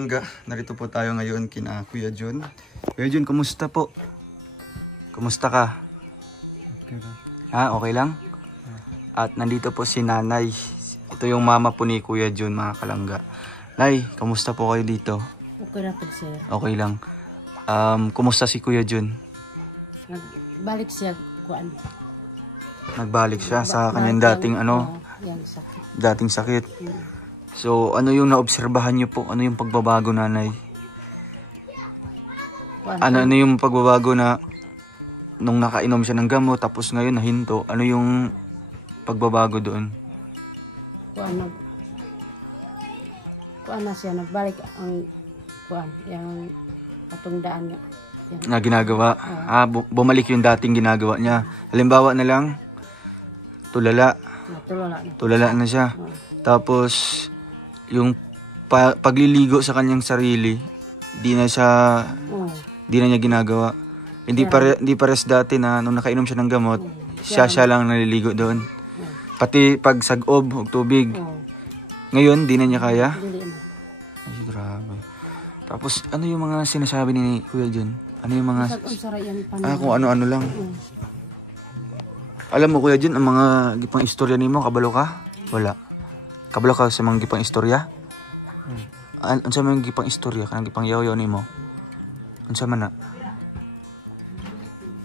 kalangga, narito po tayo ngayon kina Kuya Jun. Kuya Jun, kumusta po? Kumusta ka? Okay lang. Okay lang? At nandito po si Nanay. Ito yung mama po ni Kuya Jun, mga kalangga. Nay, kumusta po kayo dito? Okay na po, sir. Okay lang. Kumusta si Kuya Jun? Nagbalik siya, kuan. Nagbalik siya sa kanyang dating Yung sakit. dating sakit. So, ano yung naobserbahan niyo po? Ano yung pagbabago, Nanay? Ano yung pagbabago na nung nakainom siya ng gamot tapos ngayon nahinto? Ano yung pagbabago doon? Kuan na siya, nagbalik ang kuan, yung patungdaan niya. Na ginagawa? Bumalik yung dating ginagawa niya. Halimbawa na lang, tulala. Tulala na siya. Tapos, yung pagliligo sa kanyang sarili, di na niya ginagawa. Hindi pares dati na nung nakainom siya ng gamot, siya lang naliligo doon. Pati pag sag-ob o tubig. Ngayon, di na niya kaya? Ay, grabe. Tapos, ano yung mga sinasabi ni Kuya Jun? Ano yung mga... kung ano-ano lang. Alam mo, Kuya Jun, ang mga gipang istorya nimo, kabalo ka? Wala. Kabalo ka sa mga gipang istorya? Ano sa mga gipang istorya? Kanang gipang yaw-yaw nimo? Ano sa man na?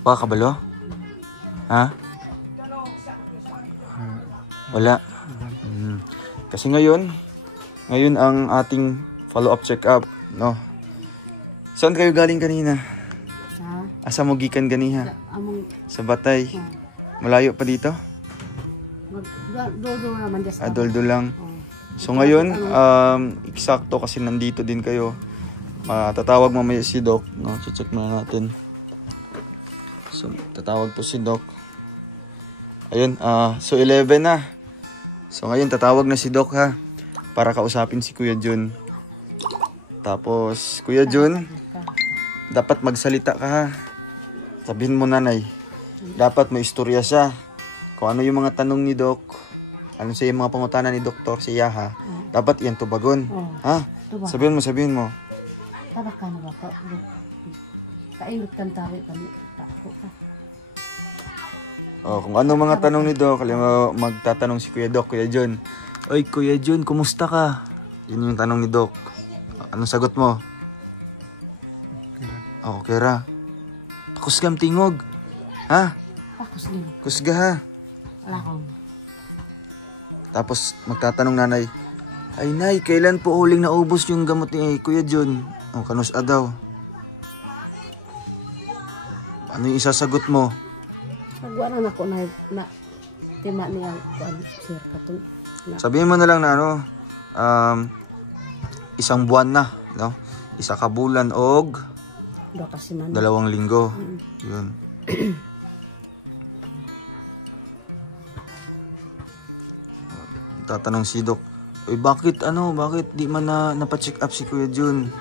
Baka kabalo? Ha? Wala. Kasi ngayon ang ating follow-up check-up, no? Saan kayo galing kanina? Asa mo gikan ganiha? Sa Batay. Malayo pa dito? Doldo naman dyan. Doldo lang. So ngayon, eksakto kasi nandito din kayo. Tatawag mamaya si Doc, no? Check muna natin. So, tatawag po si Doc. Ayun, so 11 na. So ngayon, tatawag na si Doc, ha? Para kausapin si Kuya Jun. Tapos, Kuya Jun, dapat magsalita ka, ha? Sabihin mo, Nanay. Dapat may istorya siya. Kung ano yung mga tanong ni Doc, ano sa yung mga pangutana ni Doktor, si Yaha, dapat yan tubagon. Ha? Sabihin mo. Tabakan ba ko? Kaingot kan tari kami. Kung ano mga tanong ni Doc, magtatanong si Kuya Doc, Kuya Jun. Oy, Kuya Jun, kumusta ka? Yun yung tanong ni Doc. Anong sagot mo? Okay ra. Pakusgam tingog. Ha? Kusga, ha? Wala kang. Tapos magtatanong Nanay, ay Nay, kailan po huling naubos yung gamot ni Kuya Jun? Kanusa daw. Ano yung isasagot mo? Nagwaran ako na tima niya kuan sir katong. Sabihin mo na lang na isang buwan na, no? Isa ka bulan og 2 linggo. Yun. Tatanong si Doc, bakit di man napacheck up si Kuya Jun?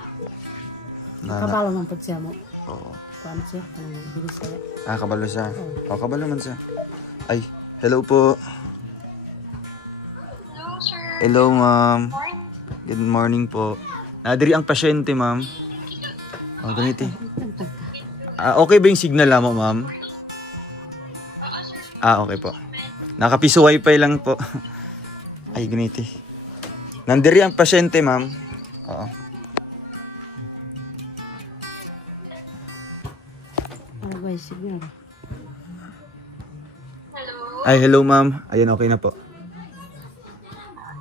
Kabalo man po siya mo. Oo. Kuan siya, bilis siya. Kabalo siya. Kabalo man siya. Ay, hello po. Hello, sir. Hello, ma'am. Good morning po. Nadiri ang pasyente, ma'am. Ganito. Okay ba yung signal mo, ma'am? Okay po. Nakapiso wifi lang po. Ay, ganito. Nandiri ang pasyente, ma'am. Oo. Signal. Hello? Ay, hello, ma'am. Ayan, okay na po.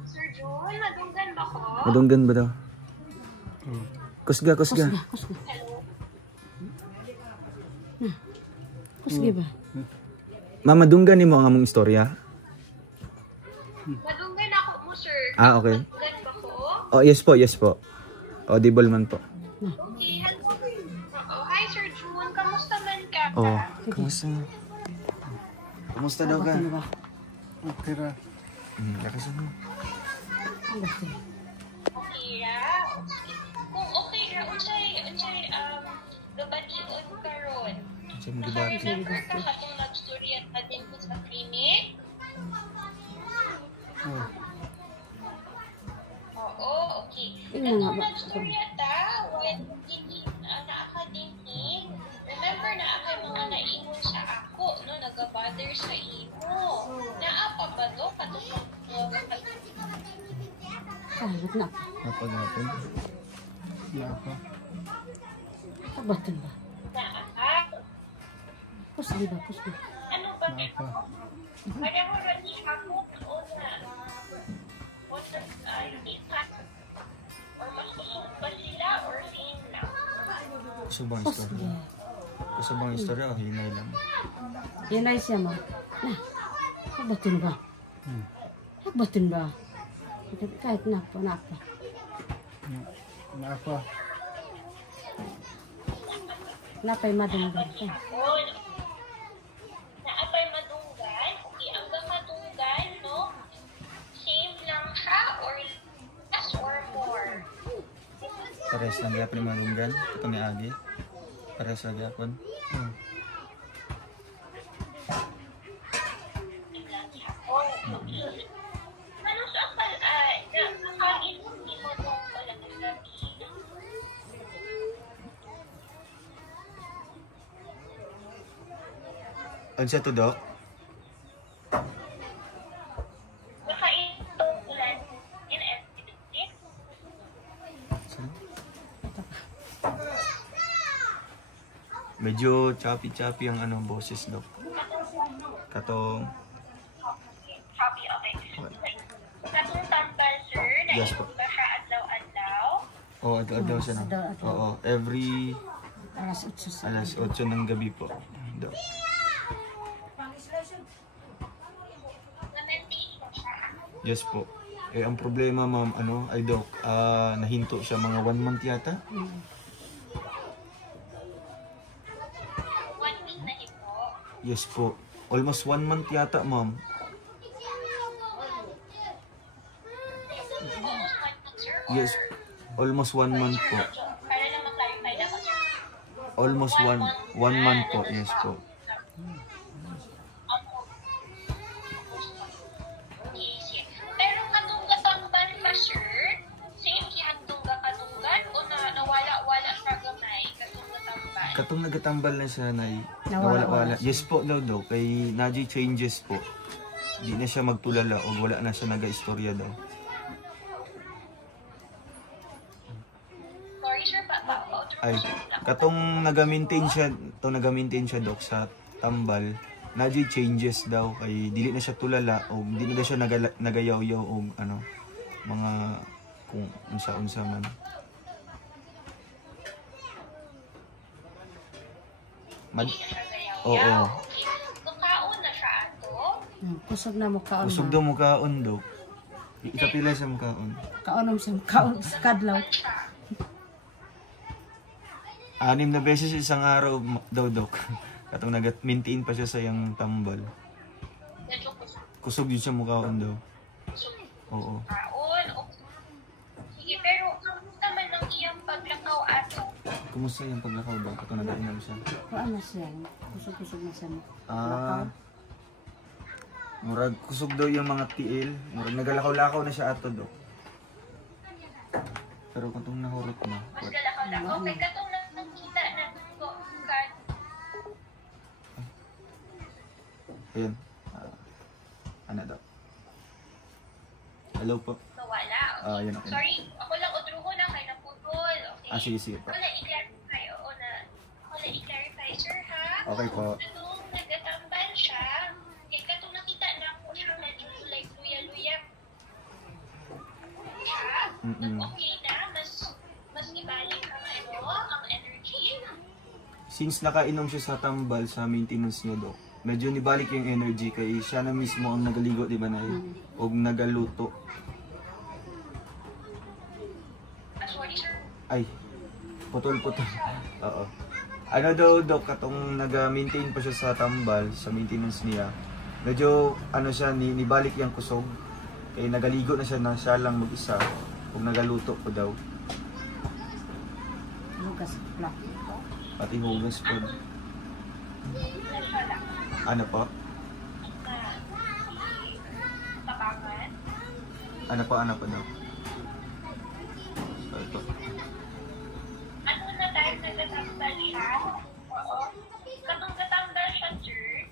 Sir Jun, madunggan ba ko? Madunggan ba daw? Kusga. Hello? Kusga ba? Ma'am, madunggan ni mo ang among istorya? Madunggan ako mo, sir. Okay. Madunggan ba ko? Yes po. Audible man po. Okay, hello. Hi, Sir Jun. Kamusta man ka? Kamusta? Kamusta daw ka? Okay ra. Okay, ra. Kung okay ra, unsay gabadion karon. Remember ka katong nagstorya na din ko sa clinic? Oo, okay. na nga ba? Nagstorya ta, when na-academy, remember na akay mga naingon sa ako, no, nag-bother sa imo. Naapa ba do? Katulong Kahit na. Napagapon. Napa. Kabaton ba? naapa. Kusli ba? Kusli. Ano ba? Napa. Pareho rin ni ako, o na, ikat. Or mas kusog ba sila, or same lang? Kusubang Kusli. istorya. Kusubang istorya o hinay lang. Yan ay siya mo. Na. Kabaton ba? Kabaton ba? Kahit napa. Napa. Napay madunggan ka. Naapay madunggan, okay, ang madunggan, no? Same lang siya, or less or more? Pares lang gyapon ni Manunggan. Ito ni Agi. Pares lang gyapon. Ano sa akal, nakagin mo nung wala na gabi? Ano siya to, Dok? Nakain itong ulan in activity? Medyo choppy-choppy ang boses, Dok. Katong... Copy, okay. Katong tambal, sir, na Yes, po. ba siya adlaw-adlaw? Oo, adlaw siya, no? Adlaw-adlaw. Oo, every Alas 8 sa alas 8 ng gabi po. Dok. Na-maintain mo siya? Yes po. Eh, ang problema, ma'am, ay Dok, nahinto siya mga 1 month yata. 1 week na ito. Yes po. Almost 1 month yata, ma'am. Yes, almost 1 month po. Para lang ma-clarify dapat, sir. Almost 1 month po. Yes po. Yes, yes. Pero katungga-tambal ka, sir? Same katungga-katunggan o nawala-wala sa gamay katungga-tambal? Katong nagatambal na siya, Nay. Nawala-wala Nawala-wala. Yes po, daw. Kay Naji changes po. Di na siya magtulala o wala na siya naga-istorya daw. Sorry, sir. Ay, katong nag-maintain siya, Dok, sa tambal. Naji changes daw. Kay dili na siya tulala o di na siya nagayaw-yaw o mga kung unsa-unsa man. Oo. Okay. Nakaon na siya ato. Kusog na mo kaon Usog ba? daw mo kaon, Dok. Ikapila sa mo kaon. Kaonom siya. Kaon sa kadlaw. 6 na beses isang araw daw, Dok. Katong nag-maintain pa siya sa yung tambal. Medyo kusog. Kusog yun siya mukhaon daw. Oo. Kaon. Sige, pero kamusta man ang iyang paglakaw ato? Kumusta yung paglakaw daw? Katong nag-ainam siya. Kuan na siya. Kusog-kusog na siya mo. Murag kusog daw yung mga tiil. Murag nagalakaw-lakaw na siya ato, Dok. Pero katong nahurot na. Mas galakaw-lakaw. Okay, katong nakita na ko. Ayun. Ano daw? Hello po. Nawala. Yun, okay. Sorry, ako lang udruho na kay naputol. Okay. Sige po. Ako na i-clarify. Ako na i-clarify, sir, ha? Okay po. Katong nagatambal siya, kaya katong nakita na ako siya medyo like luya-luya siya. Okay na, mas ibalik ang energy. Since nakainom siya sa tambal sa maintenance niya, Dok, medyo nibalik yung energy kay siya na mismo ang nagaligo, di ba, Nay? O nagaluto. Sorry, sir. Ay, putol-putol. Oo. Ano daw, Dok, katong nag-maintain pa siya sa tambal, sa maintenance niya, medyo, siya, nibalik yung kusog. Kaya nagaligo na siya lang mag-isa. O nagaluto po daw. Lugas. Plak. Pati hugas po. Ano po? Tabangan. Ano po daw?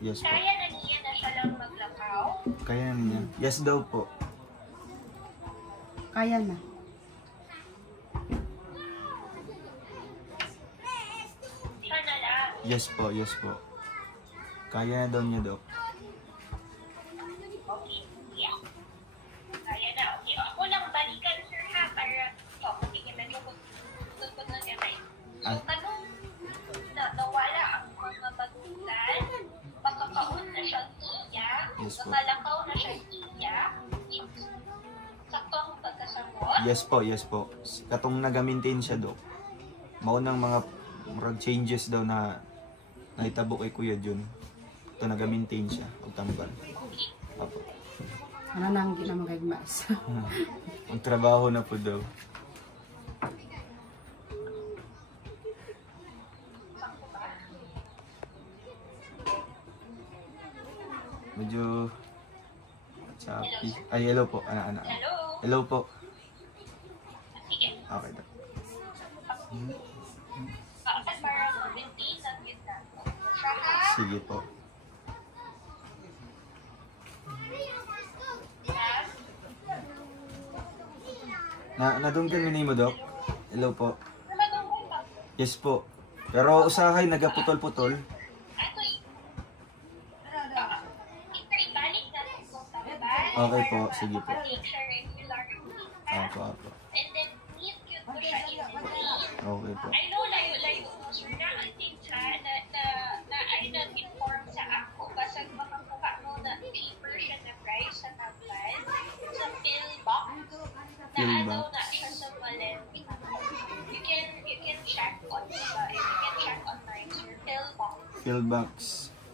Yes po. Kaya na niya na siya lang maglakaw? Kaya na niya. Yes daw po. Kaya na. Siya na lang. Yes po, yes po. Kaya na daw niya, Dok. Okay, yeah. Kaya na, okay. Ako lang balikan, sir, ha? Para, sige, medyo tutod na gamay. So, kanong nawala ang mga bagulan, makakaon na siya tiya, Yes po. makalakaw na siya tiya, sakto ang pagkasamot. Yes po, yes po. Katong nag-maintain siya, Dok. Maunang mga changes daw na naitabo kay Kuya Jun. Ito nag-maintain siya. Huwag tambal. Apo. Manananggi na mga igmas. Ang trabaho na po daw. Medyo choppy. Ay, hello po. Ana. Hello? Hello po. Sige. Okay, Dok. Para maintain ang gitna. Siya, ha? Sige po. Nadunggan mo Dok? Hello po. Yes po. Pero usahay, nagaputol-putol. Okay po, sige po. Apo. And then, meet cute mo siya in between. Okay po. I know layo-layo mo, sir, na ang tinsa na ay nag-inform sa ako basag makakuha mo na paper siya na price sa tablet sa pill box na Pill ano box. na siya sa Valenti. You can check on online, sir. Pill box. Pillbox.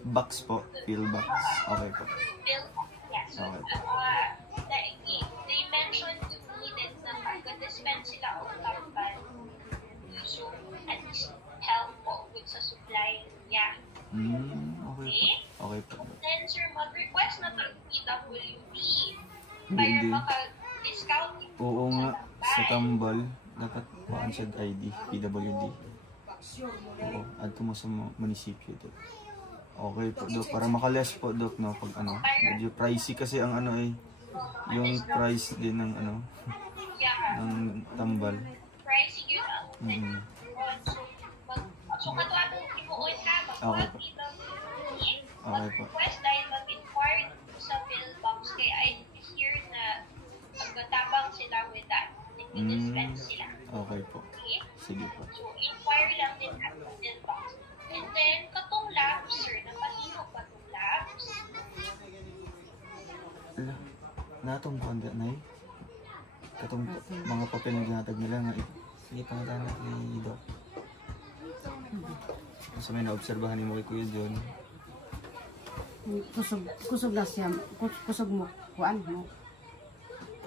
Box po. Pillbox. Okay po. Pill box. Yes. So, Okay. they mentioned to me that na pag-dispense sila o tambal, so at least help po with sa supply niya. Okay po. Okay po. Then, sir, mag-request na mag-PWD para Hindi. maka-discount Oo sa nga. Sa tambal. tambal. Dapat kuhaan siya ID. PWD. Oo. Add mo sa munisipyo, Dok. Okay po, Dok. Para makaless po, Dok, no? Pag ano. Medyo pricey kasi ang ano eh. Yung price din ng ano. Yeah. Ng tambal. Pricey yun ang Mhm. So, kato atong imuon ha, Okay po. mag-PWD, Okay po. mag-request dahil mag-inquire sa pillbox kaya I hear na magbatabang sila with that. Nag-dispense sila. Okay po. Okay? Sige po. So, inquire lang din at the pillbox. And then, katong labs, sir, napalino pa itong labs. Ala, natong panda na eh. Katong mga papel na ginatag nila nga eh. Sige, pangalan ni Dok. So may naobserbahan mo kay Kuya John. Kusog na siya. Kusog mo. Kuan mo.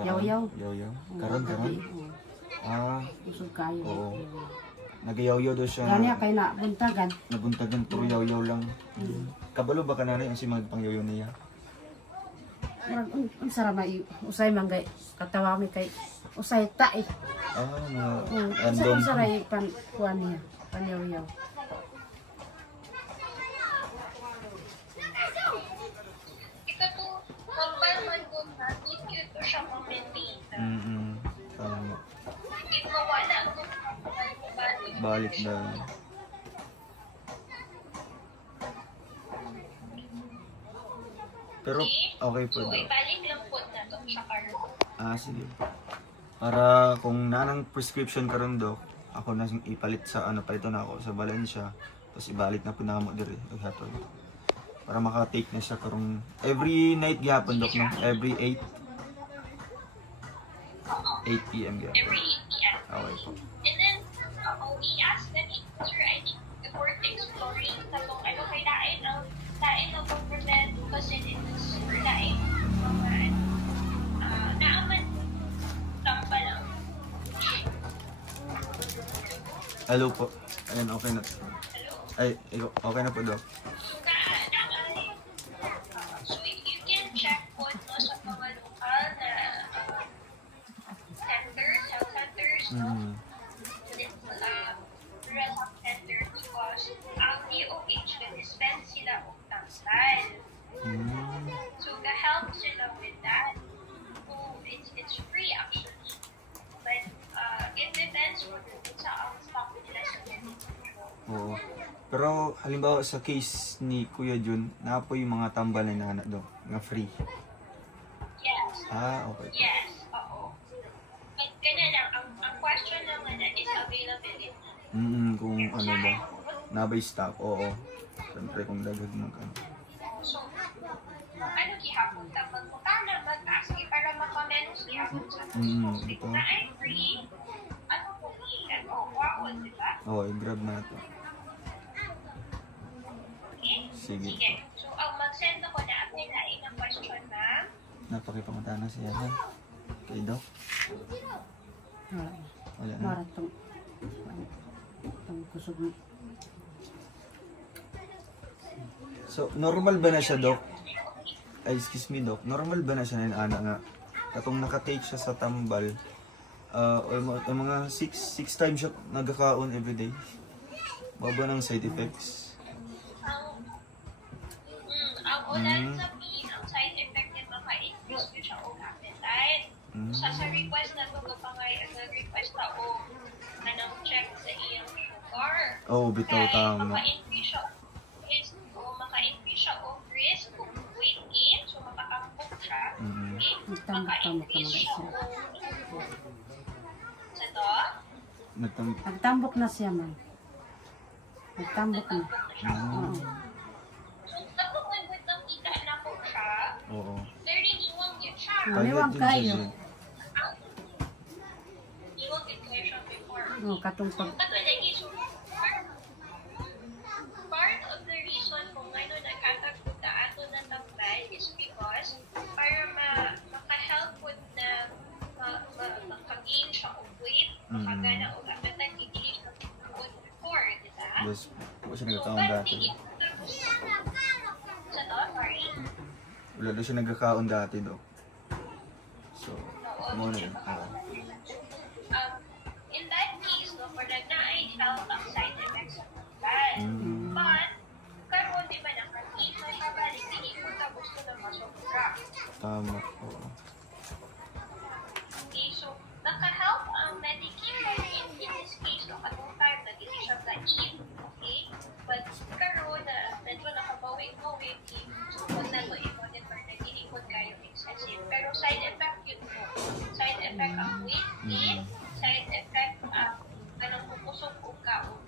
Yaw-yaw. Yaw-yaw. Karon. Ah, Kusog kayo. oo. Nagayaw-yaw daw siya. Ganya kay na buntagan. Nabuntagan puro yaw-yaw lang. Kabalo ba ka na rin ang si magpangyaw niya? Unsa ra may usay manggay katawa mi kay usay ta eh. Ah, mga Unsa random. unsa ra pan kuan niya. Panyaw-yaw. Ito to, magbalman ko na, cute to siya ma-maintain. Tama. If mawala ko, Balik na. Pero okay po so, daw. ibalik lang po na to sa card. Ah, sige. Para kung nanang prescription karon Dok, ako na ipalit sa ano, palito na ako sa Valencia. Tapos ibalik na po na mo diri hapon. Para maka-take na siya karong every night gihapon Dok, no? Every 8 p.m. gihapon. Every 8 p.m. Okay po. And then, we asked that, sir, I think worth exploring tapong ano kay lain ng government facilities or lain mga naaman tambal lang. Hello po. Ayun, okay na. Hello? Ay, okay na po Dok. So, you can check po no, sa mga lokal na centers, health centers, no? Rural health center because ang DOH na dispense sila og tambal. it's free actually. But it depends kung sa ang stock nila sa medical. Oo. Pero halimbawa sa case ni Kuya Jun, na po yung mga tambal na inahanap do, nga free. Yes. Okay. Yes. Oo. But ganyan lang, ang question naman na is availability. Kung ano ba, nabay stock, oo. Siyempre kung dagag mag ano. So, ano gihapon kapag mukana mag-ask para makameno siya sa Ito. na ay free, ano po iyan? Wow, di ba? Oo, i-grab na ito. Okay? Sige. So, ang mag-send ako na ako lain ng question, ma'am. Napakipangata na siya. Ha? Okay, Doc? Wala. Wala na. Mara itong kusog mo. So, normal ba na siya, Doc? Ay, excuse me, Doc. Normal ba na siya na ana nga? Katong nakatake siya sa tambal, o mga 6 times siya nagkakaon everyday. Baba ng side effects. Ang ulan sa pain, ang side effect niya maka-increase ko siya o appetite. Sa request na ito, kapangay, request na o anong check sa iyong sugar. Oh, bitaw tama. Maka-increase siya o risk kung weight gain, so makakambok siya. Okay? Maka-increase siya o sa to? Nagtambok na siya man. Nagtambok na. Oo. So, kapag ng kita na po siya, Oo. 31 yun siya. Maniwag kayo. Iwag din kayo siya before. Oo, katong pag... Katulagi, so, part of the reason kung ano nagkakagod na ato na tambay is because para maka-help with na makagain siya o weight, makagana o appetite, gigilis na good before, di ba? Yes. Huwag siya nagkakaon dati. Sa to, sorry. Wala doon siya nagkakaon dati, Doc. So, mo na yun. In that case, no, for nag-na-ay health ang side effects sa tambay. But, karoon di ba nakakita siya balik, hindi ko na gusto na masobra. Tama. Oo. Okay, so, naka-help ang medication in this case, no, katong time na hindi siya ka-eat, okay? But, karoon na, medyo nakabawing-bawing, so, huwag na ito i-monitor na hindi ko kayo excessive. Pero side effect yun po. Side effect ang weight gain, side effect ang anong pupusok o kaon.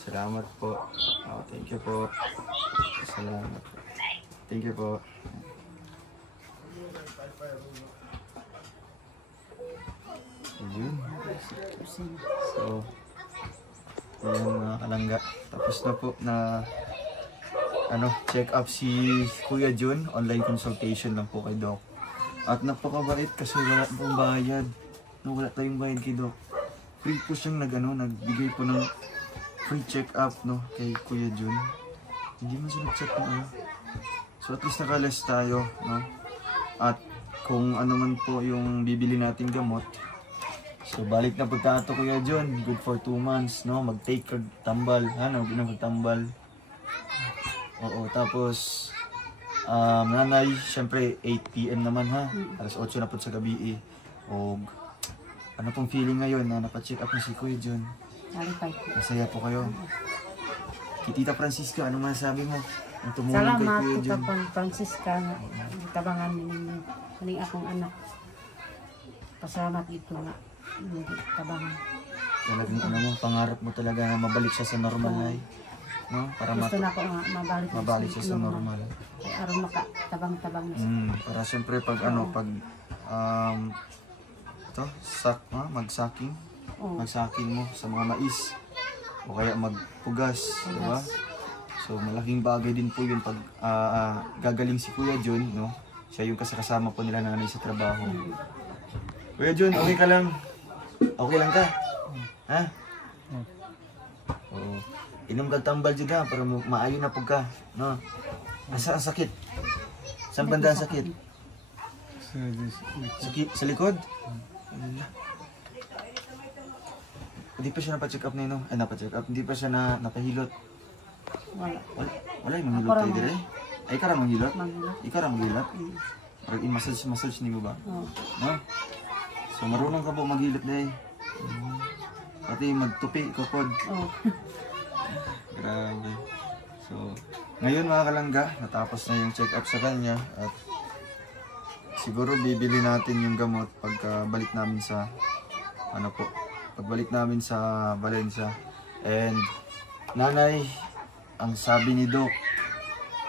Salamat po. Thank you po. Salamat. Thank you po. Ayun. So, ayun mga kalangga. Tapos na po na check up si Kuya Jun. Online consultation lang po kay Doc. At napakabait kasi wala pong bayad. No, wala tayong bayad kay Doc. Free po siyang nagbigay po ng free check-up kay Kuya Jun. Hindi man siya nag-check ng ano. So at least nakalas tayo, no? At kung ano man po yung bibili nating gamot. So balik na po tayo Kuya Jun. Good for 2 months, no? Mag-take kag tambal, tambal. Oo, tapos nanay, syempre 8 PM naman ha. Alas 8 na po sa gabi O ano pong feeling ngayon na napacheck up na si Kuya Jun? Masaya po kayo. Tita Francisca, ano masasabi mo? Ang tumulong kay Salamat Kuya Tita Jun. Francisca. Tabangan ninyo. Kaling akong anak. Pasalamat ito nga. Hindi tabangan. Talagang pangarap mo talaga na mabalik siya sa normal na no? Para Gusto na ako nga mabalik siya sa normal. Ay aron makatabang-tabang na siya. Para siyempre pag magsaking. Magsaking mo sa mga mais. O kaya magpugas, di ba? So malaking bagay din po yun pag gagaling si Kuya Jun, no? Siya yung kasama po nila nanay sa trabaho. Kuya Jun, okay ka lang? Okay lang ka? Ha? Oo. Inom kang tambal dyan ha, para maayo na po ka, no? Asa ang sakit? Saan banda ang sakit? Sa likod? Hindi pa siya napacheck up na yun, no? Ay, napacheck up. Hindi pa siya napahilot. Wala. Wala yung manghilot kayo dire? Ay, ikaw ra manghilot? Manghilot. Ikaw ra manghilot? Pero i-massage ni mo ba? Oh. No? So marunong ka po maghilot day. Pati magtupi kapod. Oh. Grabe. So, ngayon mga kalangga, natapos na yung check-up sa kanya at siguro bibili natin yung gamot pagkabalik namin sa pagbalik namin sa Valencia. And nanay, ang sabi ni Doc,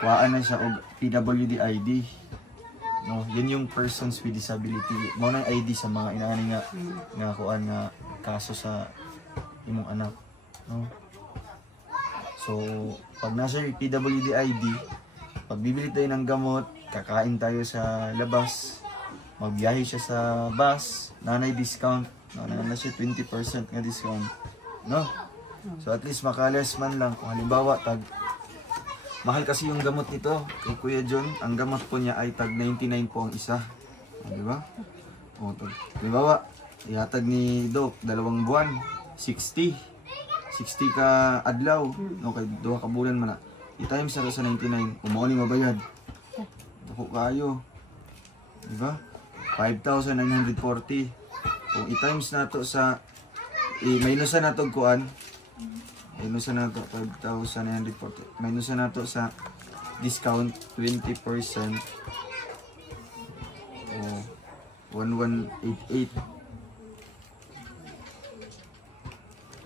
kuhaan na siya og PWD ID. No, yan yung persons with disability. Mao na ID sa mga inaani nga kuan nga kaso sa imong anak, no? So, pag nasa yung PWD ID, pag bibili tayo ng gamot, kakain tayo sa labas, magbiyahe siya sa bus, nanay discount, na siya 20% nga discount, no? So at least makales man lang, kung halimbawa mahal kasi yung gamot nito kay Kuya John, ang gamot po niya ay tag 99 po ang isa, di ba? O, halimbawa ihatag ni Doc 2 buwan, 60 ka adlaw, no, kay 2 ka bulan man na i-times na sa 99, umao ni mabayad dako kayo, di ba? 5,940. Kung i-times na to sa minusan na to kuan, minusan na to 5,940, minusan na to sa discount 20%, o 1188.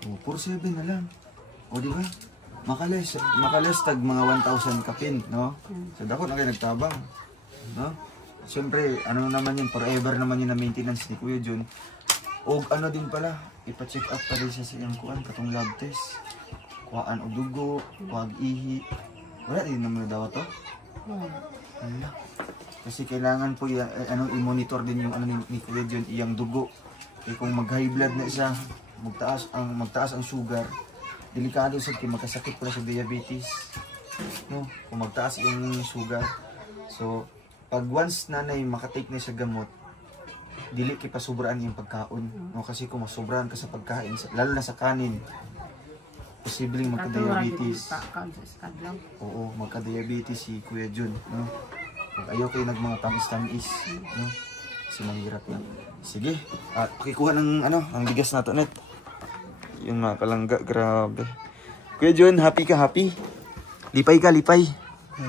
O 47 na lang, o di ba? Makales tag mga 1,000 kapin, no? So dako na kayo nagtabang, no? Siyempre, ano naman yun, forever naman yun na maintenance ni Kuya John. O ano din pala, ipa-check up pa rin siya sa iyang kuhan, katong lab test. Kuhaan o dugo, kuhag ihi. Wala din naman na daw to? Wala. Kasi kailangan po i-monitor din yung ano ni Kuya John, iyang dugo. Kaya kung mag-high blood na siya, magtaas ang sugar, delikado sa kaya magkasakit pala sa diabetes. No? Kung magtaas yung sugar. So, pag once nanay makatake na sa gamot, dili kay pasubraan yung pagkaon, no? Kasi kung masobrahan ka sa pagkain, lalo na sa kanin, posibleng magka-diabetes. Oo, magka-diabetes si Kuya John, no? Kung ayaw kayo mga tamis-tamis, no? Kasi mahirap na. Sige, at pakikuha ng ang bigas na to, net. Yung mga kalangga, grabe. Kuya John, happy ka, happy? Lipay ka, lipay.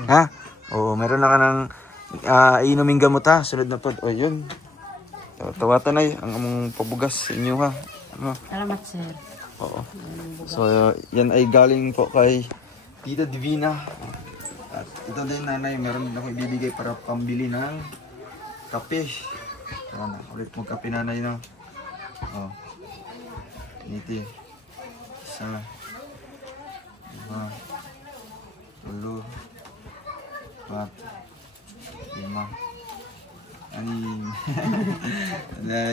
Ha? Oo, meron na ka ng inumin gamot ha, sunod na po. O yun, tawatan na ang among pabugas sa inyo ha. Salamat sir. Oo. So yan ay galing po kay Tita Divina. At ito din nanay, meron din ako ibibigay para pambili ng kape. Tara na, ulit mong kape nanay na. O, niti. Isa. 2. 3. 4. 5. 6.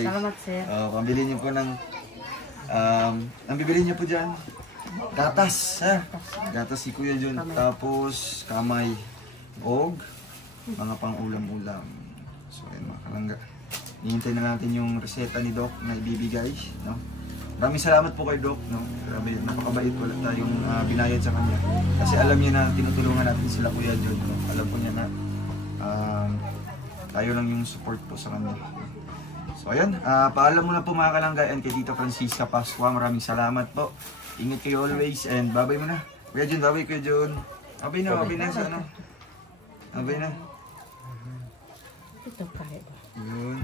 Salamat sir. Pambili niyo po ng ang bibili niyo po dyan, gatas, ha? Gatas si Kuya John. Tapos kamay, og mga pang ulam-ulam. So ayun mga kalangga, hihintay na natin yung reseta ni Doc na ibibigay, no? Maraming salamat po kay Doc, no? Grabe, napakabait, wala tayong binayad sa kanya. Kasi alam niya na tinutulungan natin sila Kuya John, no? Alam po niya na tayo lang yung support po sa kanya. So ayun, paalam muna po mga kalangga and kay Tita Francisca Pascua, maraming salamat po. Ingat kayo always and babay muna. Kuya John, babay Kuya John. Babay na sa ano. Babay na. Ito kahit. Yun.